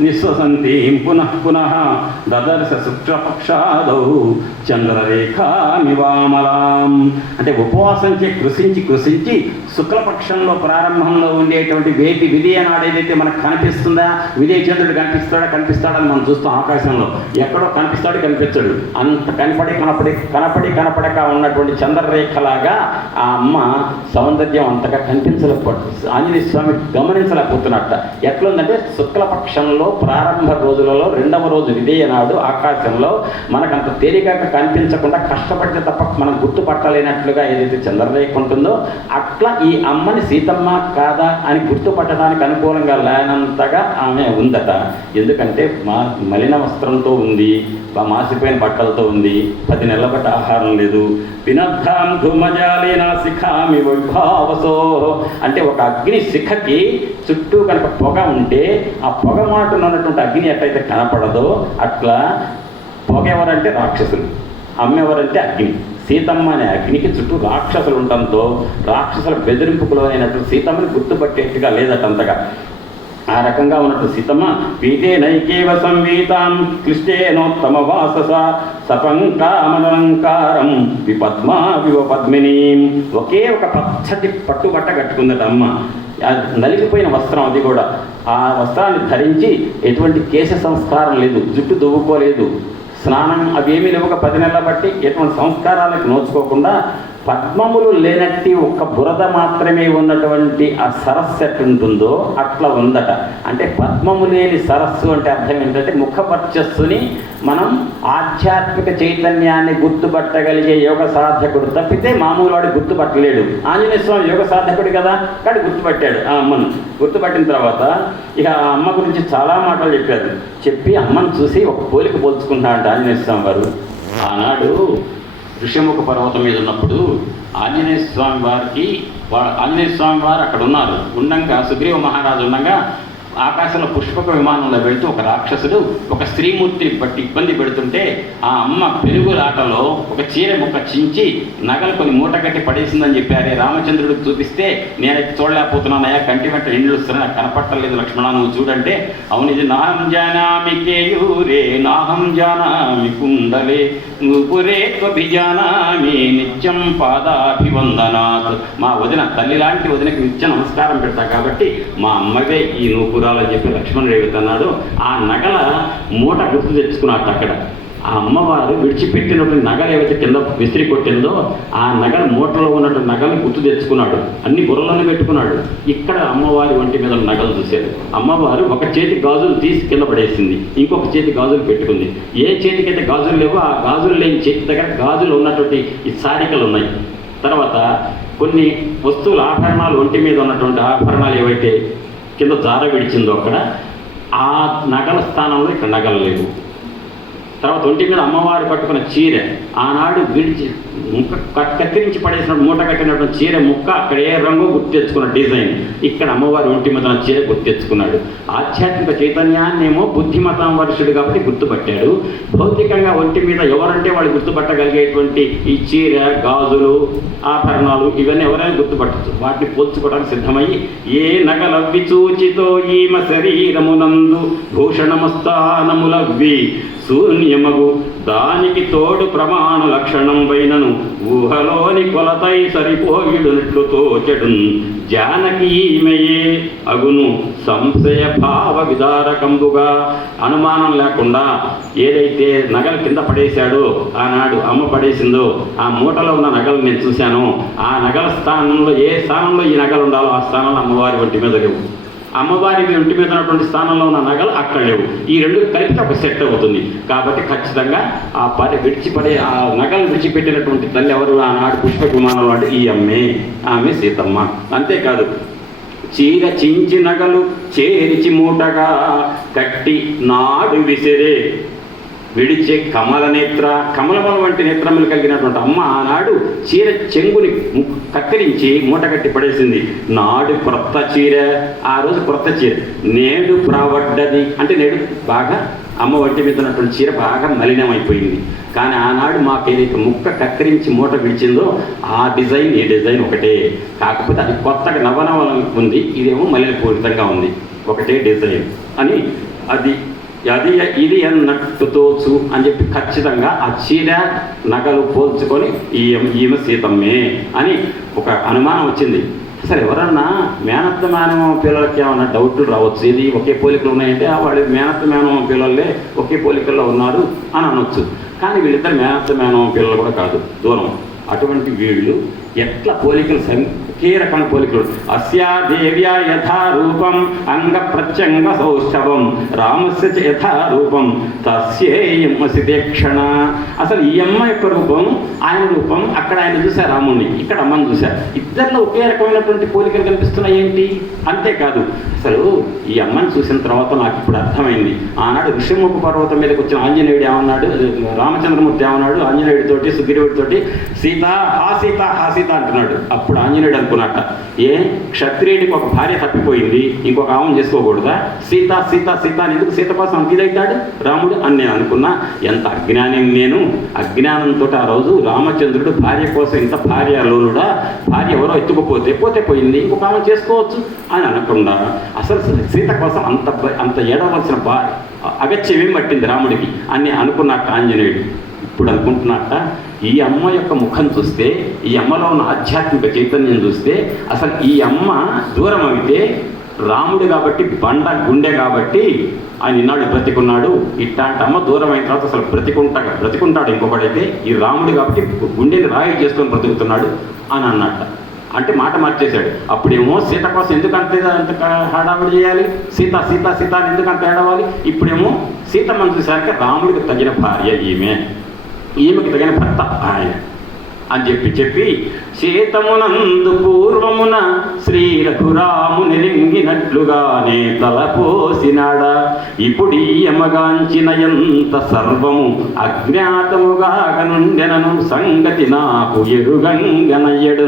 నిశ్వసంతీం పునః పునః దదర్శ శుక్లపక్షాదౌ చంద్రరేఖామివామలాం. అంటే ఉపవాసం చే కృషించి కృషించి శుక్లపక్షంలో ప్రారంభంలో ఉండేటువంటి వేటి విధియ నాడు ఏదైతే మనకు కనిపిస్తుందా విజయ చంద్రుడు కనిపిస్తాడా కనిపిస్తాడని మనం చూస్తాం ఆకాశంలో. ఎక్కడో కనిపిస్తాడు కనిపించడు. అంత కనపడి కనపడి కనపడి కనపడక ఉన్నటువంటి చంద్రరేఖలాగా ఆ అమ్మ సౌందర్యం అంతగా కనిపించలేకపోతుంది. ఆంజనేయ స్వామి గమనించలేకపోతున్నట్ట. ఎట్లుందంటే పక్షంలో ప్రారంభ రోజులలో రెండవ రోజు విజయ ఆకాశంలో మనకంత తేలికగా కనిపించకుండా కష్టపడితే తప్ప మనం గుర్తుపట్టలేనట్లుగా ఏదైతే చంద్రరేఖ ఉంటుందో అట్లా ఈ అమ్మని సీతమ్మ కాదా అని గుర్తుపట్టడానికి అనుకూలంగా లేనంతగా ఆమె ఉందట. ఎందుకంటే మా మలిన వస్త్రంతో ఉంది మాసిపోయిన బట్టలతో ఉంది పది నెలల బట్ట ఆహారం లేదు. వినద్ధాం ధూమజాలేన శిఖామి వైభావసో. అంటే ఒక అగ్ని శిఖకి చుట్టూ కనుక పొగ ఉంటే ఆ పొగ ఉన్నటువంటి అగ్ని ఎట్లయితే కనపడదో అట్లా పొగెవరంటే రాక్షసులు అమ్మెవరంటే అగ్ని. సీతమ్మ అనే అగ్నికి చుట్టూ రాక్షసులు ఉండటంతో రాక్షసుల బెదిరింపుకులో అయినట్టు సీతమ్మని గుర్తుపట్టేట్టుగా లేదట అంతగా ఆ రకంగా ఉన్నట్టు సీతమ్మ పీతే నైకేవ సంవీతాం క్లిష్టేనోత్తమ వాసస సపంకామలంకారం విపద్మా వివ పద్మిని. ఒకే ఒక పచ్చటి పట్టుబట్ట కట్టుకుందట అమ్మ. నలిగిపోయిన వస్త్రం అది కూడా. ఆ వస్త్రాన్ని ధరించి ఎటువంటి కేశ సంస్కారం లేదు జుట్టు దువ్వుకోలేదు. స్నానం అవేమీ లేవు ఒక పది నెలల బట్టి ఎటువంటి సంస్కారాలకు నోచుకోకుండా పద్మములు లేనట్టి ఒక్క బురద మాత్రమే ఉన్నటువంటి ఆ సరస్సు ఎట్లుంటుందో అట్లా ఉందట. అంటే పద్మము లేని సరస్సు అంటే అర్థం ఏంటంటే ముఖ వర్చస్సుని మనం ఆధ్యాత్మిక చైతన్యాన్ని గుర్తుపట్టగలిగే యోగ సాధకుడు తప్పితే మామూలు వాడు గుర్తుపట్టలేడు. ఆంజనేయ స్వామి యోగ సాధకుడు కదా కానీ గుర్తుపట్టాడు. ఆ అమ్మను. గుర్తుపట్టిన తర్వాత ఇక ఆ అమ్మ గురించి చాలా మాటలు చెప్పారు చెప్పి అమ్మను చూసి ఒక పోలిక పోల్చుకుంటాడంట ఆంజనేయ స్వామి వారు. ఆనాడు ఋషముఖ పర్వతం మీద ఉన్నప్పుడు ఆంజనేయ స్వామి వారికి వా- ఆంజనేయ స్వామి వారు అక్కడ ఉన్నారు. ఉండంగా సుగ్రీవ మహారాజు ఉండగా ఆకాశంలో పుష్పక విమానంలో వెళ్తూ ఒక రాక్షసుడు ఒక స్త్రీమూర్తిని బట్టి ఇబ్బంది పెడుతుంటే ఆ అమ్మ పెరుగులాటలో ఒక చీర ముక్క చించి నగలు కొన్ని మూటగట్టి పడేసిందని చెప్పారే. రామచంద్రుడికి చూపిస్తే నేనైతే చూడలేకపోతున్నానయ్యా కంటి వెంట ఇండ్లు వస్తున్నా నాకు కనపట్టలేదు లక్ష్మణ నువ్వు చూడంటే. అవును ఇది నాహం జానామి కేయూరే నాహం జానామి కుండలే నూపురే త్వభిజానామి నిత్యం పాదాభివందనాత్. మా వదిన తల్లి లాంటి వదినకి నిత్య నమస్కారం పెడతా కాబట్టి మా అమ్మవే ఈ నూపుర. చూడాలని చెప్పి లక్ష్మణుడు అన్నాడు. ఆ నగల మూట గుర్తు తెచ్చుకున్నాడు అక్కడ. ఆ అమ్మవారు విడిచిపెట్టినటువంటి నగలు ఏవైతే కింద విసిరి కొట్టిందో ఆ నగల మూటలో ఉన్నటువంటి నగలు గుర్తు తెచ్చుకున్నాడు. అన్ని గుర్రలను పెట్టుకున్నాడు. ఇక్కడ అమ్మవారి ఒంటి మీద నగలు చూశారు అమ్మవారు ఒక చేతి గాజులు తీసి కింద పడేసింది. ఇంకొక చేతి గాజులు పెట్టుకుంది. ఏ చేతికైతే గాజులు లేవో ఆ గాజులు లేని చేతి దగ్గర గాజులు ఉన్నటువంటి ఈ సారికలు ఉన్నాయి. తర్వాత కొన్ని వస్తువులు ఆభరణాలు ఒంటి మీద ఉన్నటువంటి ఆభరణాలు ఏవైతే కింద దార విడిచిందో అక్కడ ఆ నగల స్థానంలో ఇక్కడ నగలు లేవు. తర్వాత ఒంటి మీద అమ్మవారు పట్టుకున్న చీర ఆనాడు విడిచి ముక్క కత్తిరించి పడేసిన మూట కట్టినటువంటి చీర ముక్క అక్కడ ఏ రంగు గుర్తు తెచ్చుకున్న డిజైన్. ఇక్కడ అమ్మవారి ఒంటి మీద చీర గుర్తు తెచ్చుకున్నాడు ఆధ్యాత్మిక చైతన్యాన్నేమో బుద్ధిమతం వర్షుడు కాబట్టి గుర్తుపట్టాడు. భౌతికంగా ఒంటి మీద ఎవరంటే వాళ్ళు గుర్తుపట్టగలిగేటువంటి ఈ చీర గాజులు ఆభరణాలు ఇవన్నీ ఎవరైనా గుర్తుపట్టచ్చు. వాటిని పోల్చుకోవడానికి సిద్ధమయ్యి ఏ నగలవ్వి చూచితో ఈమ శరీరమునందు భూషణమస్థానములవ్వి శూన్యమగు. దానికి తోడు ప్రమాణ లక్షణం వైనను ఊహలోని కొలతై సరిపోయిడునట్లు తోచెడు జానకి ఈమెయే అగును సంశయ భావ విదారకంబుగా. అనుమానం లేకుండా ఏదైతే నగలు కింద పడేశాడో ఆనాడు అమ్మ పడేసిందో ఆ మూటలో ఉన్న నగలు నేను చూశాను. ఆ నగల స్థానంలో ఏ స్థానంలో ఈ నగలు ఉండాలో ఆ స్థానంలో అమ్మవారి ఒంటి మీద లేవు. అమ్మవారి ఒంటి మీద ఉన్నటువంటి స్థానంలో ఉన్న నగలు అక్కడ లేవు. ఈ రెండు కలిపి ఒక సెట్ అవుతుంది. కాబట్టి ఖచ్చితంగా ఆ పరి విడిచిపడే ఆ నగలు విడిచిపెట్టినటువంటి తల్లి ఎవరు? ఆనాడు పుష్ప విమానంలో అంటే ఈ అమ్మే. ఆమె సీతమ్మ. అంతేకాదు చీర చించి నగలు చేరిచి మూటగా కట్టి నాడు విసిరే విడిచే కమల నేత్ర కమలమల వంటి నేత్రములు కలిగినటువంటి అమ్మ ఆనాడు చీర చెంగుని ము- కత్తిరించి మూట కట్టి పడేసింది. నాడు క్రొత్త చీర ఆ రోజు క్రొత్త చీర. నేడు ప్రావడ్డది. అంటే నేడు బాగా అమ్మ వంటి మీద ఉన్నటువంటి చీర బాగా మలినమైపోయింది. కానీ ఆనాడు మాకు ఏదైతే ముక్క కత్తిరించి మూట విడిచిందో ఆ డిజైన్ ఈ డిజైన్ ఒకటే. కాకపోతే అది కొత్తగా నవనవలం ఉంది. ఇదేమో మలినపూరితంగా ఉంది. ఒకటే డిజైన్ అని అది అది ఇది ఎన్నట్టు తోచు అని చెప్పి ఖచ్చితంగా ఆ చీర నగలు పోల్చుకొని ఈ ఈమె సీతమ్మే అని ఒక అనుమానం వచ్చింది. సరే ఎవరన్నా మేనత్త మేనమామ పిల్లలకి ఏమన్నా డౌట్లు రావచ్చు? ఇది ఒకే పోలికలు ఉన్నాయంటే ఆ వాళ్ళు మేనత్త మేనమామ పిల్లలే ఒకే పోలికల్లో ఉన్నారు అని అనొచ్చు. కానీ వీళ్ళిద్దరు మేనత్త మేనమామ పిల్లలు కూడా కాదు. దూరం. అటువంటి వీళ్ళు ఎట్లా పోలికలు సం- ఒకే పోలికలు. అస్యా దేవ్యా యథా రూపం అంగ ప్రత్యంగ సౌష్ఠవం రామస్య యథా రూపం తస్యేయమ్మసి దేక్షణ. అసలు ఈ అమ్మ యొక్క రూపం ఆయన రూపం అక్కడ ఆయన చూశారు రాముణ్ణి ఇక్కడ అమ్మని చూశారు. ఇద్దరిలో ఒకే రకమైనటువంటి పోలికలు కనిపిస్తున్నాయి ఏంటి? అంతేకాదు. అసలు ఈ అమ్మని చూసిన తర్వాత నాకు ఇప్పుడు అర్థమైంది. ఆనాడు ఋషిముఖ పర్వతం మీదకి వచ్చిన ఆంజనేయుడు ఏమన్నాడు? రామచంద్రమూర్తి ఏమన్నాడు? ఆంజనేయుడితోటి సుగ్రీవుడితోటి సీత హా సీత హా సీత అంటున్నాడు. అప్పుడు ఆంజనేయుడు అనుకున్నట్ట ఏ? క్షత్రియుడికి ఒక భార్య తప్పిపోయింది ఇంకొక ఆమె చేసుకోకూడదా? సీత సీత సీత అని ఎందుకు సీత కోసం అంత రాముడు అని నేను అనుకున్నా ఎంత అజ్ఞాని నేను. అజ్ఞానంతో ఆ రోజు రామచంద్రుడు భార్య కోసం ఇంత భార్య లోనుడా? భార్య ఎవరో ఎత్తుకుపోతే పోతే పోయింది ఇంకొక ఆమె చేసుకోవచ్చు అని అనకుండా. అసలు సీత కోసం అంత అంత ఏడవలసిన బా ఏం పట్టింది రాముడికి? అని అనుకున్నట్ట ఆంజనేయుడు. ఇప్పుడు అనుకుంటున్నట్ట ఈ అమ్మ యొక్క ముఖం చూస్తే ఈ అమ్మలో ఉన్న ఆధ్యాత్మిక చైతన్యం చూస్తే అసలు ఈ అమ్మ దూరం అయితే రాముడు కాబట్టి బండ గుండె కాబట్టి ఆయన ఈనాడు బ్రతికున్నాడు. ఇట్లాంటి అమ్మ దూరం అయిన తర్వాత అసలు బ్రతికుంటా బ్రతికుంటాడు ఇంకొకడైతే ఈ రాముడు కాబట్టి గుండెని రాయి చేసుకొని బ్రతుకుతున్నాడు అని అన్నట్ట. అంటే మాట మార్చేశాడు. అప్పుడేమో సీత కోసం ఎందుకు అంత అంత హడావిడి చేయాలి? సీత సీత సీత ఎందుకు అంత ఏడవాలి? ఇప్పుడేమో సీత మనం చూసాక రాముడికి తగిన భార్య ఈమె. ఈమెకి తగిన భర్త ఆయన అని చెప్పి చెప్పి శీతమునందు పూర్వమున శ్రీ రఘురాముని లింగినట్లుగానే తలపోసినాడా ఇప్పుడు యమగాంచిన ఎంత సర్వము అజ్ఞాతముగాగనుండెనను సంగతి నాకు ఎరుగంగనయ్యడు.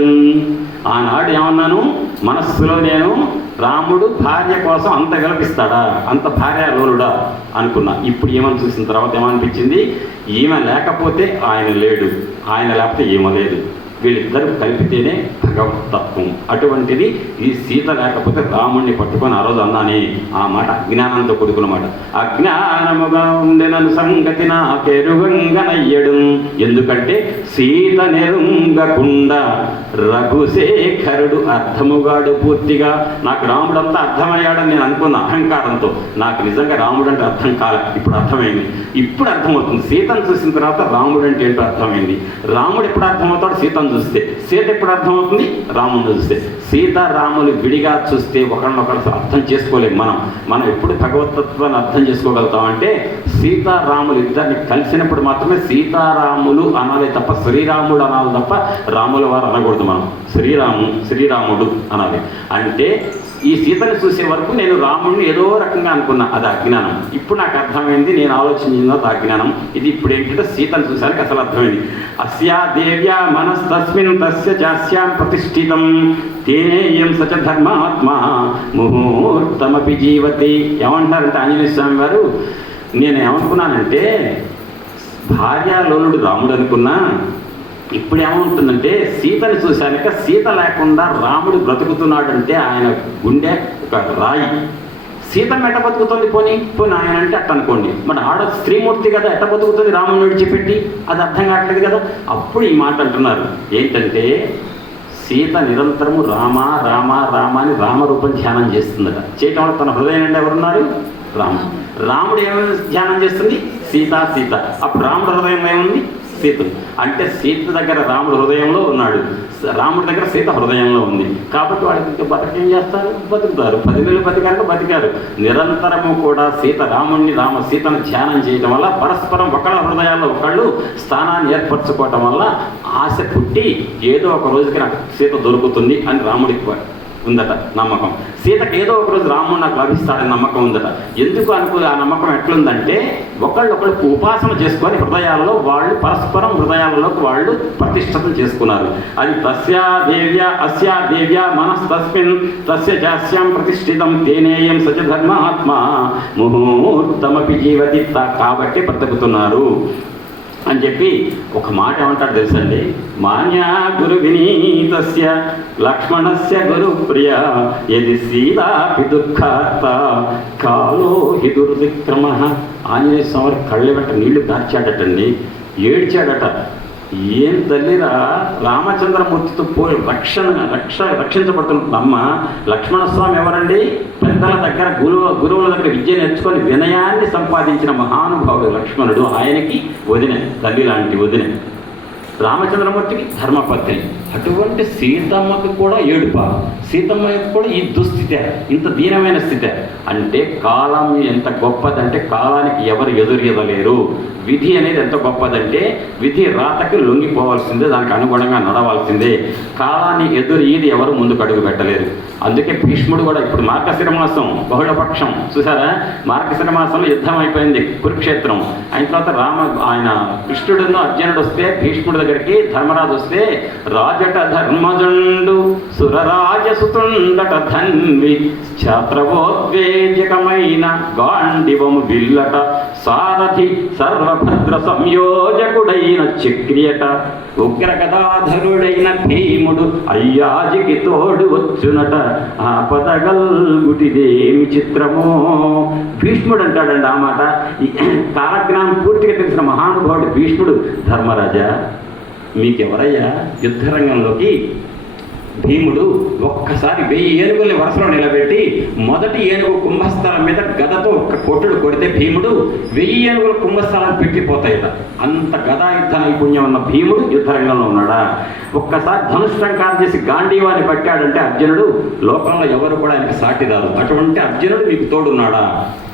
ఆనాడు ఏమన్నాను? మనస్సులో నేను రాముడు భార్య కోసం అంత గెలిపిస్తాడా? అంత భార్య లోనుడా అనుకున్నా. ఇప్పుడు ఏమని చూసిన తర్వాత ఏమనిపించింది? ఈమె లేకపోతే ఆయన లేడు. ఆయన లేకపోతే ఈమె లేదు. వీళ్ళిద్దరూ కలిపితేనే భగవతత్వం అటువంటిది ఈ సీత లేకపోతే రాముణ్ణి పట్టుకొని ఆ రోజు అన్నానే. ఆ మాట అజ్ఞానంతో కూడుకున్న మాట. అజ్ఞానముగా ఉండెనను సంగతి నాకెరుగంగనయ్యడు ఎందుకంటే సీత నెరుంగకుండా రఘుశేఖరుడు అర్థముగాడు పూర్తిగా. నాకు రాముడంతా అర్థమయ్యాడని నేను అనుకున్న అహంకారంతో. నాకు నిజంగా రాముడు అంటే అర్థం కాల. ఇప్పుడు అర్థమైంది. ఇప్పుడు అర్థమవుతుంది. సీతను చూసిన తర్వాత రాముడు అంటే ఏంటో అర్థమైంది. రాముడు ఎప్పుడు అర్థమవుతాడు? సీతను చూస్తే. సీత ఎప్పుడు అర్థమవుతుంది? రాముని చూస్తే. సీత రాములు విడిగా చూస్తే ఒకరినొకరు అర్థం చేసుకోలేము మనం. మనం ఎప్పుడు భగవతత్వాన్ని అర్థం చేసుకోగలుగుతామంటే సీతారాములు ఇద్దరిని కలిసినప్పుడు మాత్రమే సీతారాములు అనాలి తప్ప శ్రీరాముడు అనాలి తప్ప రాముల వారు అనకూడదు మనం. శ్రీరాము శ్రీరాముడు అనాలి. అంటే ఈ సీతను చూసే వరకు నేను రాముడిని ఏదో రకంగా అనుకున్నా. అది అజ్ఞానం ఇప్పుడు నాకు అర్థమైంది నేను ఆలోచించిందో అది అజ్ఞానం ఇది ఇప్పుడు ఏంటంటే సీతను చూసానికి అసలు అర్థమైంది. అస్యా దేవ్యా తస్మిన్ తస్య చాస్యాం ప్రతిష్ఠితం తేనేయం సచ ధర్మాత్మ ముహూర్తమపి జీవతి ఏమంటారంటే ఆంజనేయ స్వామి వారు నేను ఏమనుకున్నానంటే భార్యాలోనుడు రాముడు అనుకున్నా. ఇప్పుడు ఏమవుతుందంటే సీతని చూశాక సీత లేకుండా రాముడు బ్రతుకుతున్నాడంటే ఆయన గుండె ఒక రాయి. సీతమ్మ ఎట్ట బతుకుతుంది పోనీ? పోనీ ఆయన అంటే అట్ట అనుకోండి. మరి ఆడ స్త్రీమూర్తి కదా ఎట్ట బతుకుతుంది? రాముని విడిచిపెట్టి అది అర్థం కావట్లేదు కదా. అప్పుడు ఈ మాట అంటున్నారు. ఏంటంటే సీత నిరంతరము రామ రామ రామ అని రామరూపం ధ్యానం చేస్తుందట. చేయటం వల్ల తన హృదయం అంటే ఎవరున్నారు? రాముడు. రాముడు ఏమైనా ధ్యానం చేస్తుంది? సీత సీత. అప్పుడు రాముడు హృదయంలో ఏముంది? సీత. అంటే సీత దగ్గర రాముడు హృదయంలో ఉన్నాడు. రాముడి దగ్గర సీత హృదయంలో ఉంది. కాబట్టి వాళ్ళకి ఇంకా బతకేం చేస్తారు? బతుకుతారు. పది వేలు బతికారు బతికారు. నిరంతరము కూడా సీత రాముడిని రామ సీతను ధ్యానం చేయడం వల్ల పరస్పరం ఒకళ్ళ హృదయాల్లో ఒకళ్ళు స్థానాన్ని ఏర్పరచుకోవటం వల్ల ఆశ పుట్టి ఏదో ఒక రోజుకి నాకు సీత దొరుకుతుంది అని రాముడికి ఉందట నమ్మకం. సీతకి ఏదో ఒక రోజు రాముడు నాకు లభిస్తాడని నమ్మకం ఉందట. ఎందుకు అనుకో ఆ నమ్మకం ఎట్లుందంటే ఒకళ్ళొకళ్ళు ఉపాసన చేసుకొని హృదయాలలో వాళ్ళు పరస్పరం హృదయాలలోకి వాళ్ళు ప్రతిష్టతం చేసుకున్నారు. అది తస్యా దేవ్య అస్యా దేవ్య మనస్తస్మిన్ తస్య జాస్యాం ప్రతిష్ఠితం తేనేయం సచ ధర్మాత్మ. ముహూర్తమపి జీవతి త- కాబట్టి బ్రతుకుతున్నారు. అని చెప్పి ఒక మాట ఏమంటాడు తెలుసండి? మాన్యా గురు వినీతస్య లక్ష్మణస్య గురు ప్రియ ఎది సీతాపి దుఃఖార్త కాలో హి దుర్విక్రమ. ఆంజనేయ స్వామి కళ్ళ వెంట నీళ్ళు దాచాడటండి ఏడ్చాడట. ఏం తల్లిరా రామచంద్రమూర్తితో పోయి రక్షణ రక్ష రక్షించబడుతున్న అమ్మ లక్ష్మణస్వామి ఎవరండి? పెద్దల దగ్గర గురువు గురువుల దగ్గర విద్య నేర్చుకొని వినయాన్ని సంపాదించిన మహానుభావుడు లక్ష్మణుడు. ఆయనకి వదిన తల్లి లాంటి వదిన. రామచంద్రమూర్తికి ధర్మపత్ని. అటువంటి సీతమ్మకి కూడా ఏడుప. సీతమ్మకి కూడా ఈ దుస్థితే ఇంత దీనమైన స్థితే. అంటే కాలం ఎంత గొప్పదంటే కాలానికి ఎవరు ఎదురెదలేరు విధి అనేది ఎంత గొప్పదంటే విధి రాతకి లొంగిపోవాల్సిందే దానికి అనుగుణంగా నడవాల్సిందే. కాలాన్ని ఎదురు ఈది ఎవరు ముందుకు అడుగు పెట్టలేరు. అందుకే భీష్ముడు కూడా ఇప్పుడు మార్గశిర మాసం బహుళపక్షం. చూసారా మార్గశిర మాసంలో యుద్ధం అయిపోయింది కురుక్షేత్రం. అయిన తర్వాత రామ ఆయన కృష్ణుడును అర్జునుడు వస్తే భీష్ముడి దగ్గరికి ధర్మరాజు వస్తే రాజట ధర్మజుండు సురరాజసుతుండట ధన్వి ఛాత్రవోద్వేజకమైన గాండివము విల్లట సారథి సర్వభద్ర సంయోజకుడైన చక్రియట. ఉగ్రగదాధరుడైన భీముడు అయ్యాజికి తోడు వచ్చునట. ఆపదగల్గుటిదేమి చిత్రమో? భీష్ముడు అంటాడండి ఆ మాట. ఈ కాలజ్ఞానం పూర్తిగా తెలిసిన మహానుభావుడు భీష్ముడు ధర్మరాజా మీకెవరయ్యా? యుద్ధరంగంలోకి భీముడు ఒక్కసారి వెయ్యి ఏనుగుల్ని వరుసలో నిలబెట్టి మొదటి ఏనుగు కుంభస్థలం మీద గదతో ఒక్క కొట్టుడు కొడితే భీముడు వెయ్యి ఏనుగుల కుంభస్థలం పెట్టిపోతాయి అంత గదా యుద్ధ నైపుణ్యం ఉన్న భీముడు యుద్ధరంగంలో ఉన్నాడా? ఒక్కసారి ధనుష్టంకారం చేసి గాంధీవాన్ని పట్టాడంటే అర్జునుడు లోకంలో ఎవరు కూడా ఆయనకి సాటిదారు అటువంటి అర్జునుడు మీకు తోడున్నాడా?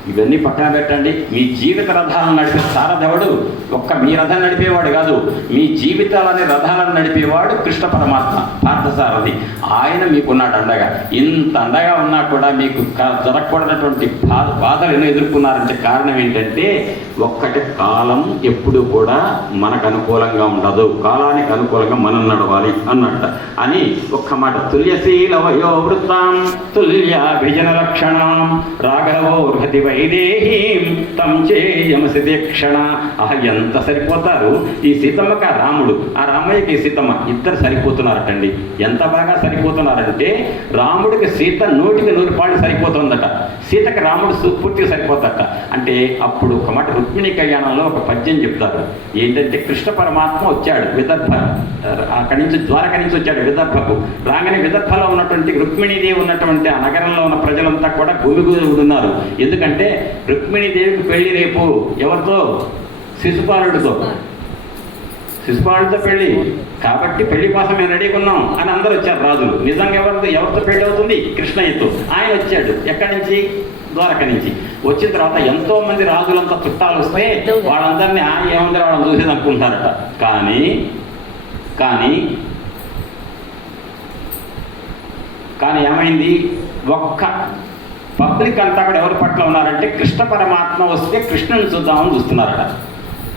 ఇవన్నీ పక్కన పెట్టండి. మీ జీవిత రథాలను నడిపే సారథవుడు ఒక్క మీ రథం నడిపేవాడు కాదు. మీ జీవితాలని రథాలను నడిపేవాడు కృష్ణ పరమాత్మ పార్థసారథి ఆయన మీకున్నాడు అండగా. ఇంత అండగా ఉన్నా కూడా మీకు క- జరగకూడనటువంటి బా బాధలు ఎదుర్కొన్నారంటే కారణం ఏంటంటే ఒక్కటి కాలం ఎప్పుడు కూడా మనకు అనుకూలంగా ఉండదు. కాలానికి అనుకూలంగా మనం నడవాలి అన్నట్ట. అని ఒక్క మాట తుల్యశీల వయోవృత్తాం తుల్య విజన లక్షణం వృహతివై వైదేహీం తం చేయమసి దీక్షణ ఆ ఎంత సరిపోతారు? ఈ సీతమ్మక రాముడు. ఆ రామయ్యకి సీతమ్మ ఇద్దరు సరిపోతున్నారటండి. ఎంత బాగా సరిపోతున్నారంటే రాముడికి సీత నూటికి నూరు పాళ్ళు సరిపోతుందట. సీతకి రాముడు పూర్తిగా సరిపోతాట అంటే అప్పుడు ఒక మాట రుక్మిణి కళ్యాణంలో ఒక పద్యం చెప్తారు. ఏంటంటే కృష్ణ పరమాత్మ వచ్చాడు విదర్భ. అక్కడి నుంచి ద్వారక నుంచి వచ్చాడు విదర్భకు. రాగానే విదర్భలో ఉన్నటువంటి రుక్మిణీదేవి ఉన్నటువంటి ఆ నగరంలో ఉన్న ప్రజలంతా కూడా గుమిగూడి ఉన్నారు. ఎందుకంటే రుక్మిణీదేవికి పెళ్ళి రేపు. ఎవరితో? శిశుపాలుడితో. శిశుపాలుడితో పెళ్ళి. కాబట్టి పెళ్ళి కోసం మేము రెడీగా ఉన్నాం అని అందరూ వచ్చారు రాజులు. నిజంగా ఎవరితో ఎవరితో పెళ్ళి అవుతుంది? కృష్ణయ్యతో. ఆయన వచ్చాడు. ఎక్కడి నుంచి? ద్వారక నుంచి. వచ్చిన తర్వాత ఎంతో మంది రాజులంతా చుట్టాలు వస్తే వాళ్ళందరినీ ఆ ఏముంది వాళ్ళని చూసేది అనుకుంటారట. కానీ కానీ కానీ ఏమైంది? ఒక్క పబ్లిక్ అంతా కూడా ఎవరి పట్ల ఉన్నారంటే కృష్ణ పరమాత్మ వస్తే కృష్ణుని చూద్దామని చూస్తున్నారట.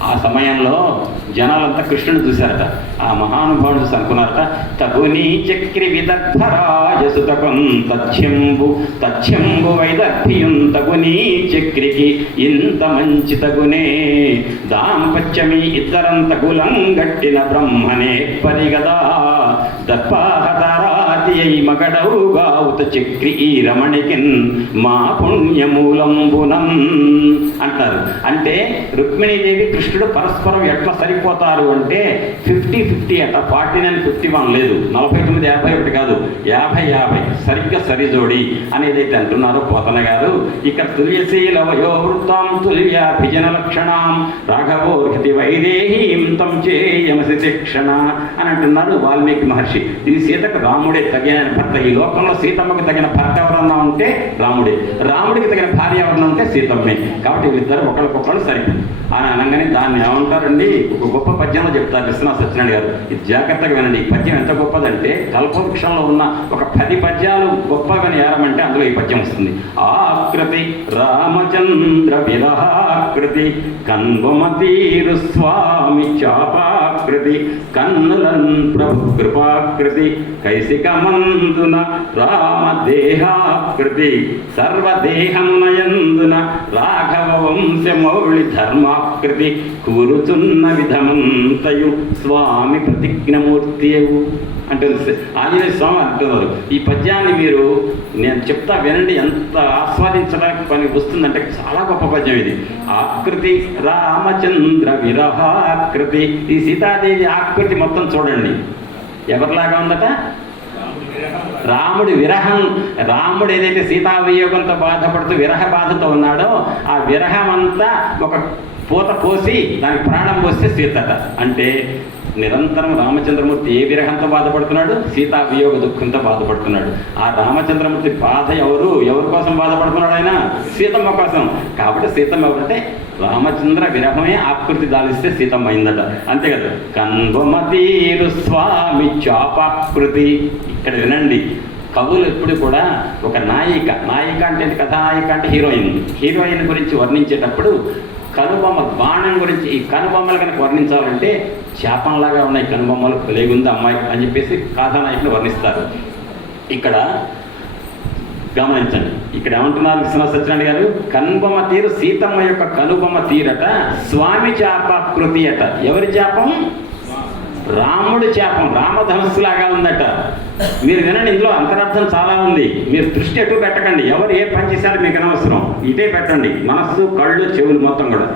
ఆ సమయంలో జనాలంతా కృష్ణుని చూశారట. ఆ మహానుభావుడు చూసి అనుకున్నారట తగుని చక్రి విదర్భరాజసుతకం తథ్యంబు తథ్యంబు వైదర్భియం తగుని చక్రికి ఇంత మంచి తగునే. దాంపత్యమి ఇద్దరంత కులం గట్టిన బ్రహ్మనే పరిగదా దర్పాహతారా జాతియై మగడవుగావుత చక్రి ఈ రమణికిన్ మా పుణ్యమూలంబునం అంటారు. అంటే రుక్మిణీదేవి కృష్ణుడు పరస్పరం ఎట్లా సరిపోతారు అంటే ఫిఫ్టీ ఫిఫ్టీ అట. ఫార్టీ నైన్ ఫిఫ్టీ వన్ లేదు. నలభై తొమ్మిది యాభై ఒకటి కాదు. యాభై యాభై. సరిగ్గా సరిజోడి అనేది అయితే అంటున్నారు పోతన గారు. ఇక్కడ తుల్యశీల వయోవృత్తాం తుల్య భిజన లక్షణాం రాఘవోర్హతి వైదేహీం తం చేయమసి శిక్షణ అని అంటున్నారు వాల్మీకి మహర్షి. ఇది సీతకు రాముడే తగిన భర్త ఈ లోకంలో సీతమ్మకు తగిన భర్త ఎవరన్నా ఉంటే రాముడే. రాముడికి తగిన భార్య ఎవరన్నా ఉంటే సీతమ్మే. కాబట్టి వీళ్ళిద్దరు ఒకరికొకరు సరి అని అనగానే దాన్ని ఏమంటారండి? ఒక గొప్ప పద్యంలో చెప్తారు విశ్వనాథ్ సత్యనారాయణ గారు. ఇది జాగ్రత్తగా వినండి. ఈ పద్యం ఎంత గొప్పదంటే కల్పవృక్షంలో ఉన్న ఒక పది పద్యాలు గొప్పగా ఏరమంటే అందులో ఈ పద్యం వస్తుంది. ఆకృతి రామచంద్ర విరహాకృతి కన్వమతీరు స్వామి చాపాకృతి కన్నులన్ ప్రభు కృపాకృతి కైసిక తీరమందున రామదేహాకృతి సర్వదేహం సర్వదేహమునయందున రాఘవ వంశమౌళి ధర్మాకృతి కూరుతున్న విధమంతయు స్వామి ప్రతిజ్ఞమూర్తియవు. అంటుంది ఆంజనేయ స్వామి అంటున్నారు. ఈ పద్యాన్ని మీరు నేను చెప్తా వినండి ఎంత ఆస్వాదించడానికి పని వస్తుందంటే చాలా గొప్ప పద్యం ఇది. ఆకృతి రామచంద్ర విరహాకృతి. ఈ సీతాదేవి ఆకృతి మొత్తం చూడండి. ఎవరిలాగా ఉందట? రాముడి విరహం రాముడు ఏదైతే సీతా వియోగంతో బాధపడుతూ విరహ బాధతో ఉన్నాడో ఆ విరహం అంతా ఒక పూత పోసి దానికి ప్రాణం పోస్తే సీతట అంటే నిరంతరం రామచంద్రమూర్తి ఏ విరహంతో బాధపడుతున్నాడు? సీతా వియోగ దుఃఖంతో బాధపడుతున్నాడు. ఆ రామచంద్రమూర్తి బాధ ఎవరు? ఎవరి కోసం బాధపడుతున్నాడు ఆయన? సీతమ్మ కోసం. కాబట్టి సీతమ్మ ఎవరంటే రామచంద్ర విరహమే ఆకృతి దాలిస్తే సీతమ్మ అయిందట. అంతే కదా? కన్వమతీరు స్వామి చాపాకృతి. ఇక్కడ వినండి. కవులు ఎప్పుడు కూడా ఒక నాయిక నాయిక అంటే కథానాయిక అంటే హీరోయిన్. హీరోయిన్ గురించి వర్ణించేటప్పుడు కనుబొమ్మ బాణం గురించి ఈ కనుబొమ్మలు కనుక వర్ణించాలంటే శాపంలాగా ఉన్నాయి. కనుబొమ్మలు లేగుంది అమ్మాయి అని చెప్పేసి కథానాయకులు వర్ణిస్తారు. ఇక్కడ గమనించండి. ఇక్కడ ఏమంటున్నారు విశ్వనాథ సత్యనారాయణ గారు? కనుబొమ్మ తీరు సీతమ్మ యొక్క కనుబొమ్మ తీరట స్వామి చాపాకృతి అట. ఎవరి చాపం? రాముడు చేపం రామధనస్సులాగా ఉందట మీరు వినండి ఇందులో అంతరార్థం చాలా ఉంది. మీరు దృష్టి ఎటు పెట్టకండి. ఎవరు ఏ పని చేశారో మీకు అనవసరం. ఇదే పెట్టండి. మనస్సు కళ్ళు చెవులు మొత్తం కూడా.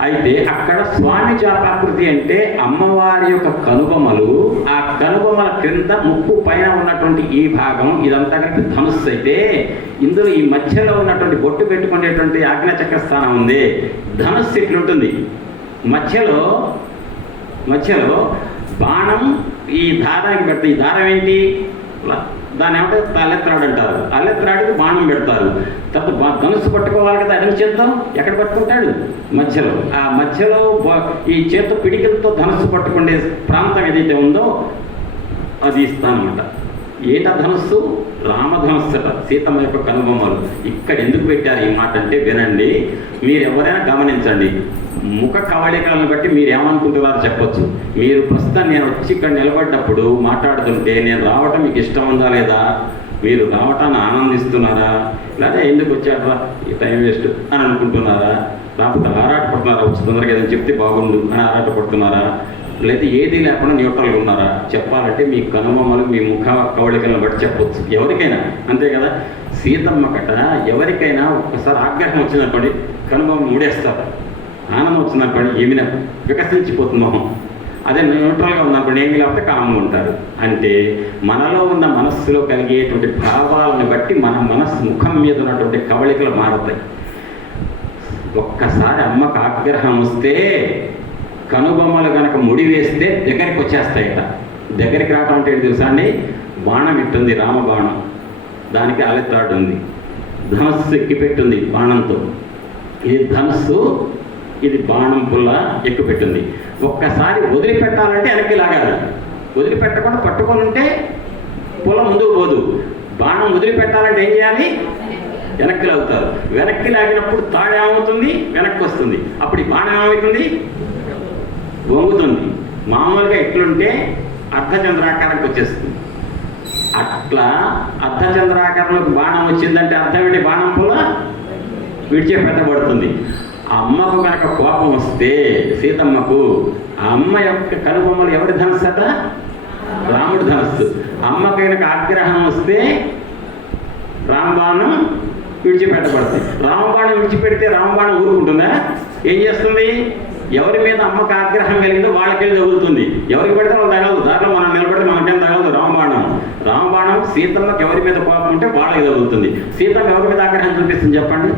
అయితే అక్కడ స్వామి చాపాకృతి అంటే అమ్మవారి యొక్క కనుబొమ్మలు. ఆ కనుబొమ్మల క్రింద ముక్కు పైన ఉన్నటువంటి ఈ భాగం ఇదంతా కలిపి ధనుస్సు అయితే ఇందులో ఈ మధ్యలో ఉన్నటువంటి బొట్టు పెట్టుకునేటువంటి ఆజ్ఞాచక్ర స్థానం ఉంది. ధనుస్సు ఇట్లుంటుంది. మధ్యలో మధ్యలో బాణం ఈ దారానికి పెడతాయి ఈ దారం ఏంటి? దాని దాన్ని ఏమంటే తలెత్రాడు అంటారు. తలెత్రాడికి బాణం పెడతారు. తర్వాత ధనుసు పట్టుకోవాలి కదా అడిగి చేద్దాం ఎక్కడ పట్టుకుంటాడు? మధ్యలో. ఆ మధ్యలో ఈ చేత పిడికిలతో ధనుసు పట్టుకునే ప్రాంతం ఏదైతే ఉందో అది ఇస్తానమాట. ఏట ధనుస్సు రామధనుస్సుట. సీతమ్మ యొక్క కనుబొమ్మలు. ఇక్కడ ఎందుకు పెట్టారు ఈ మాట అంటే వినండి. మీరు ఎవరైనా గమనించండి. ముఖ కవళికలను బట్టి మీరు ఏమనుకుంటున్నారో చెప్పొచ్చు. మీరు ప్రస్తుతం నేను వచ్చి ఇక్కడ నిలబడ్డప్పుడు మాట్లాడుతుంటే నేను రావటం మీకు ఇష్టం ఉందా లేదా? మీరు రావటాన్ని ఆనందిస్తున్నారా? లేదా ఎందుకు వచ్చారా? ఈ టైం వేస్ట్ అని అనుకుంటున్నారా? లేకపోతే ఆరాటపడుతున్నారా? వచ్చి తొందరగా ఏదైనా చెప్తే బాగుండు అని ఆరాటపడుతున్నారా? లేదా ఏది లేకుండా న్యూట్రల్గా ఉన్నారా? చెప్పాలంటే మీ కనుబొమ్మలు మీ ముఖ కవళికలను బట్టి చెప్పొచ్చు. ఎవరికైనా. అంతే కదా? సీతమ్మ కట్ట ఎవరికైనా ఒక్కసారి ఆగ్రహం వచ్చిందనుకోండి కనుబొమ్మ ముడేస్తారు ఆనందం వచ్చిందనుకోండి ఏమిన వికసించిపోతుంది మొహం. అదే న్యూట్రల్గా ఉందనుకోండి ఏమి లేకపోతే కామంగా ఉంటారు. అంటే మనలో ఉన్న మనస్సులో కలిగేటువంటి భావాలను బట్టి మన మనస్సు ముఖం మీద ఉన్నటువంటి కవళికలు మారుతాయి. ఒక్కసారి అమ్మకు ఆగ్రహం వస్తే కనుబొమ్మలు కనుక ముడి వేస్తే దగ్గరికి వచ్చేస్తాయట. దగ్గరికి రావటం అంటే ఏంటి తెలుసా అండి? బాణం ఇట్టుంది రామబాణం దానికి అలెత్తాడు ఉంది. ధనస్సు ఎక్కిపెట్టుంది బాణంతో. ఇది ధనస్సు ఇది బాణం పుల్ల ఎక్కుపెట్టింది. ఒక్కసారి వదిలిపెట్టాలంటే వెనక్కి లాగాలి. వదిలిపెట్టకుండా పట్టుకొని ఉంటే పుల ముందుకు పోదు. బాణం వదిలిపెట్టాలంటే ఏం చేయాలి? వెనక్కి లాగుతారు. వెనక్కి లాగినప్పుడు తాడు ఏమవుతుంది వెనక్కి వస్తుంది. అప్పుడు ఈ బాణం ఏమవుతుంది? వంగుతుంది మామూలుగా ఎట్లుంటే అర్ధచంద్రాకారానికి వచ్చేస్తుంది. అట్లా అర్ధచంద్రాకారంలోకి బాణం వచ్చిందంటే అర్థం ఏంటి? బాణం పూల విడిచిపెట్టబడుతుంది ఆ అమ్మకు కనుక కోపం వస్తే సీతమ్మకు అమ్మ యొక్క కనుబొమ్మలు ఎవరి ధనస్సు అట? రాముడి ధనస్సు. అమ్మకు కనుక ఆగ్రహం వస్తే రాంబాణం విడిచిపెట్టబడుతుంది. రామబాణం విడిచిపెడితే రామబాణం ఊరుకుంటుందా? ఏం చేస్తుంది? ఎవరి మీద అమ్మకు ఆగ్రహం కలిగిందో వాళ్ళకెళ్ళి తగులుతుంది. ఎవరికి పెడితే వాళ్ళు తగలదు. దాంట్లో మనం నిలబడితే మనకేం తగలదు రామబాణం. రామబాణం సీతమ్మకి ఎవరి మీద కోపం ఉంటే వాళ్ళకి తగులుతుంది. సీతమ్మ ఎవరి మీద ఆగ్రహం చూపిస్తుంది చెప్పండి?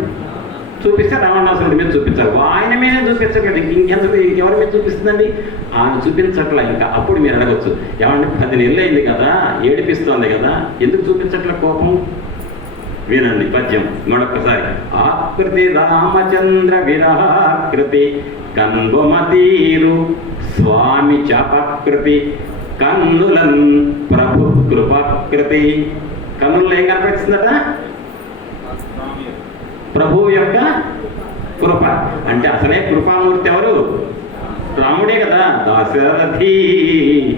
చూపిస్తే రావణాసురుడి మీద చూపించాలి. ఆయన మీదే చూపించట్లేదు ఇంకెంత ఎవరి మీద చూపిస్తుందండి? ఆమె చూపించట్లా. ఇంకా అప్పుడు మీరు అడగచ్చు. ఏమంటే పది నెలలు అయింది కదా ఏడిపిస్తోంది కదా ఎందుకు చూపించట్లే కోపం? వినండి పద్యం మరొక్కసారి. ఆకృతి రామచంద్ర విరాకృతి. కన్బొమతీరు స్వామి చపకృతి కన్నులన్ ప్రభు కృపకృతి. కన్నుల్లో ఏం కనిపిస్తుందట ప్రభు యొక్క కృప. అంటే అసలే కృపామూర్తి ఎవరు? రాముడే కదా. దాశరథి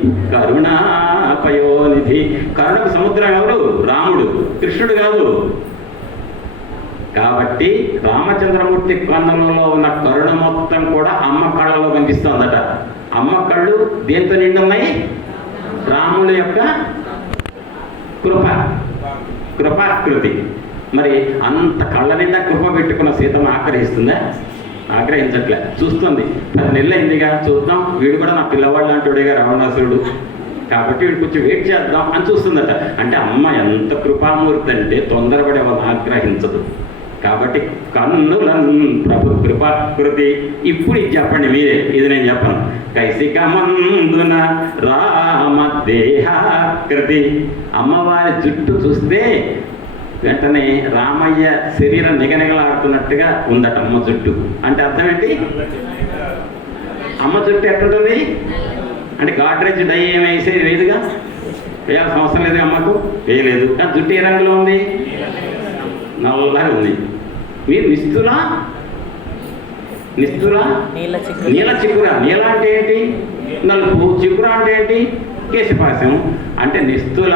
కరుణాపయోనిధి. కరుణకు సముద్రం ఎవరు? రాముడు. కృష్ణుడు కాదు. కాబట్టి రామచంద్రమూర్తి కన్నులలో ఉన్న కరుణ మొత్తం కూడా అమ్మ కళ్ళలో కనిపిస్తోందట అమ్మ కళ్ళు దేంతో నిండి ఉన్నాయి? రాముల యొక్క కృప కృపాకృతి. మరి అంత కళ్ళ నిండా కృప పెట్టుకున్న సీతమ్మ ఆగ్రహిస్తుందా? ఆగ్రహించట్లే. చూస్తుంది. పది నెలలు అయిందిగా చూద్దాం. వీడు కూడా నా పిల్లవాడు లాంటివాడేగా రావణాసురుడు. కాబట్టి వీడు కొంచెం వెయిట్ చేద్దాం అని చూస్తుందట. అంటే అమ్మ ఎంత కృపామూర్తి అంటే తొందరపడే వాళ్ళని ఆగ్రహించదు. కాబట్టి కన్నులన్ ప్రభు కృపాకృతి ఇప్పుడు ఇది చెప్పండి మీరే. ఇది నేను చెప్పను. కైసికమందున రామ దేహాకృతి అమ్మవారి జుట్టు చూస్తే వెంటనే రామయ్య శరీరం నిగనిగలాడుతున్నట్టుగా ఉందట అమ్మ జుట్టు. అంటే అర్థం ఏంటి? అమ్మ జుట్టు ఎట్లుంటుంది? అంటే గాడ్రేజ్ డై ఏమి వేసేది లేదుగా? వేయాల్సిన అవసరం లేదు అమ్మకు? వేయలేదు. కానీ జుట్టు ఏ రంగులో ఉంది? నల్లగా ఉంది మీరు నిస్తులా నిస్తులా నీల చిక్కుర నీల అంటే ఏంటి? నలుపు. చిక్కుర అంటే ఏంటి? కేశపాశం. అంటే నిస్తుల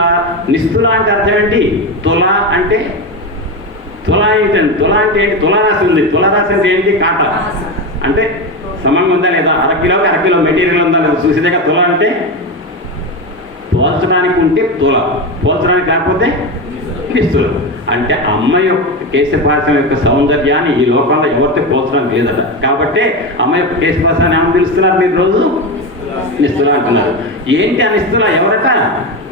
నిస్తుల అంటే అర్థం ఏంటి? తుల అంటే తుల ఏంటండి? తుల అంటే ఏంటి? తులారాశి ఉంది. తులారాశి అంటే ఏంటి? కాట. అంటే సమంగా ఉందా లేదా? అరకిలోకి అరకిలో మెటీరియల్ ఉందా లేదా? చూసేదాకా తుల అంటే పోల్చడానికి ఉంటే తుల. పోల్చడానికి కాకపోతే కనిపిస్తున్నారు. అంటే అమ్మ యొక్క కేశపాసం యొక్క సౌందర్యాన్ని ఈ లోకంలో ఎవరితో పోల్చడం లేదట. కాబట్టి అమ్మ యొక్క కేశపాసాన్ని ఏమని పిలుస్తున్నారు మీరు రోజు? నిస్తుల అంటున్నారు. ఏంటి ఆ నిస్తుల? ఎవరట?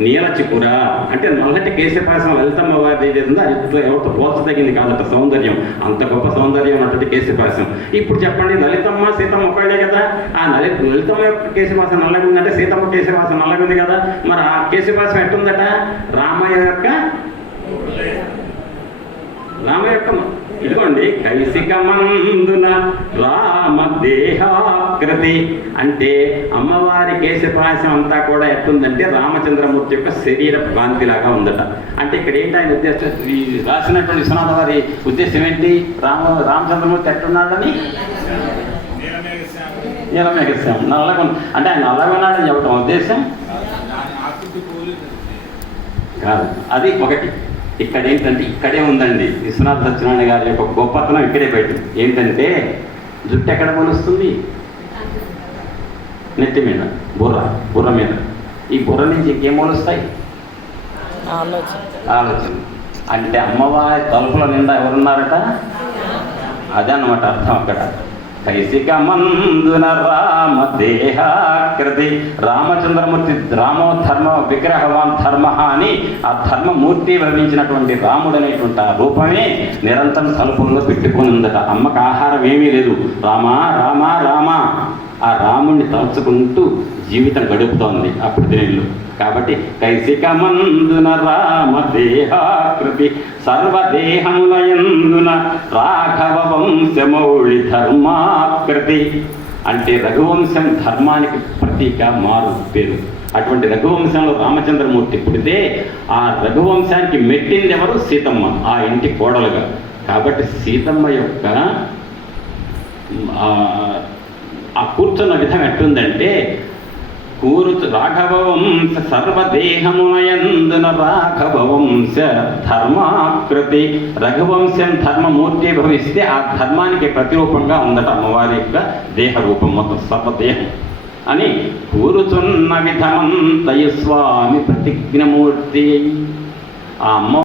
నీల చిక్కుర అంటే నల్లటి కేశపాసం లలితమ్మ వారి ఏదైతుందో అది ఎవరితో పోల్చదగింది కాదట సౌందర్యం. అంత గొప్ప సౌందర్యం ఉన్నటువంటి కేశపాసం ఇప్పుడు చెప్పండి లలితమ్మ సీతమ్మ ఒకళ్ళే కదా? ఆ నలి లలితమ్మ యొక్క కేశపాసం నల్లగా ఉందంటే సీతమ్మ కేశపాసం నల్లగా ఉంది కదా? మరి ఆ కేశపాసం ఎట్టుందట? రామయ్య యొక్క రామ యొక్క ఇదిగోండి కైసికమందున రామ దేహాకృతి అంటే అమ్మవారి కేశపాయసం అంతా కూడా ఎట్లుందంటే రామచంద్రమూర్తి యొక్క శరీర కాంతిలాగా ఉందట. అంటే ఇక్కడ ఏంటి ఆయన ఉద్దేశం? ఈ రాసినటువంటి విశ్వనాథ వారి ఉద్దేశం ఏంటి? రామ రామచంద్రమూర్తి ఎట్టున్నాడని? నల్లగా అంటే ఆయన నల్లగా ఉన్నాడని చెప్పడం ఉద్దేశం? కాదు. అది ఒకటి. ఇక్కడ ఏంటంటే ఇక్కడే ఉందండి. విశ్వనాథ సత్యనారాయణ గారి యొక్క గొప్పతనం ఇక్కడే బయట. ఏంటంటే జుట్టు ఎక్కడ మొలుస్తుంది నెత్తి మీద బుర్ర బుర్ర మీద. ఈ బుర్ర నుంచి ఇంకేం మొలుస్తాయి ఆలోచన. అంటే అమ్మవారి తలుపుల నిండా ఎవరున్నారట? అదన్నమాట అర్థం అక్కడ. కైసిక మందున రామ దేహాకృతి రామచంద్రమూర్తి రామో ధర్మ విగ్రహవాన్ ధర్మ అని ఆ ధర్మమూర్తి వర్ణించినటువంటి రాముడు అనేటువంటి ఆ రూపమే నిరంతరం తలుపుల్లో పెట్టుకుని ఉందట అమ్మకు ఆహారం ఏమీ లేదు. రామా రామా రామా. ఆ రాముణ్ణి తలుచుకుంటూ జీవితం గడుపుతోంది అప్పుడు దినేళ్ళు కాబట్టి కైసిక మందున రామ దేహాకృతి సర్వదేహములయందున రాఘవ వంశమౌళి ధర్మాకృతి. అంటే రఘువంశం ధర్మానికి ప్రతీక మారు పేరు. అటువంటి రఘువంశంలో రామచంద్రమూర్తి పుడితే ఆ రఘువంశానికి మెట్టింది ఎవరు? సీతమ్మ ఆ ఇంటి కోడలుగా. కాబట్టి సీతమ్మ యొక్క ఆ, కూర్చున్న విధం ఎట్టుందంటే కూరుచు రాఘవవంశ సర్వదేహమునయందున రాఘవవంశ ధర్మాకృతి. రఘువంశం ధర్మమూర్తి భవిస్తే ఆ ధర్మానికి ప్రతిరూపంగా ఉందట అమ్మవారి యొక్క దేహ రూపం మొత్తం సర్వదేహం. అని కూరుచున్న విధమంతయు స్వామి ప్రతిజ్ఞమూర్తి. ఆ అమ్మ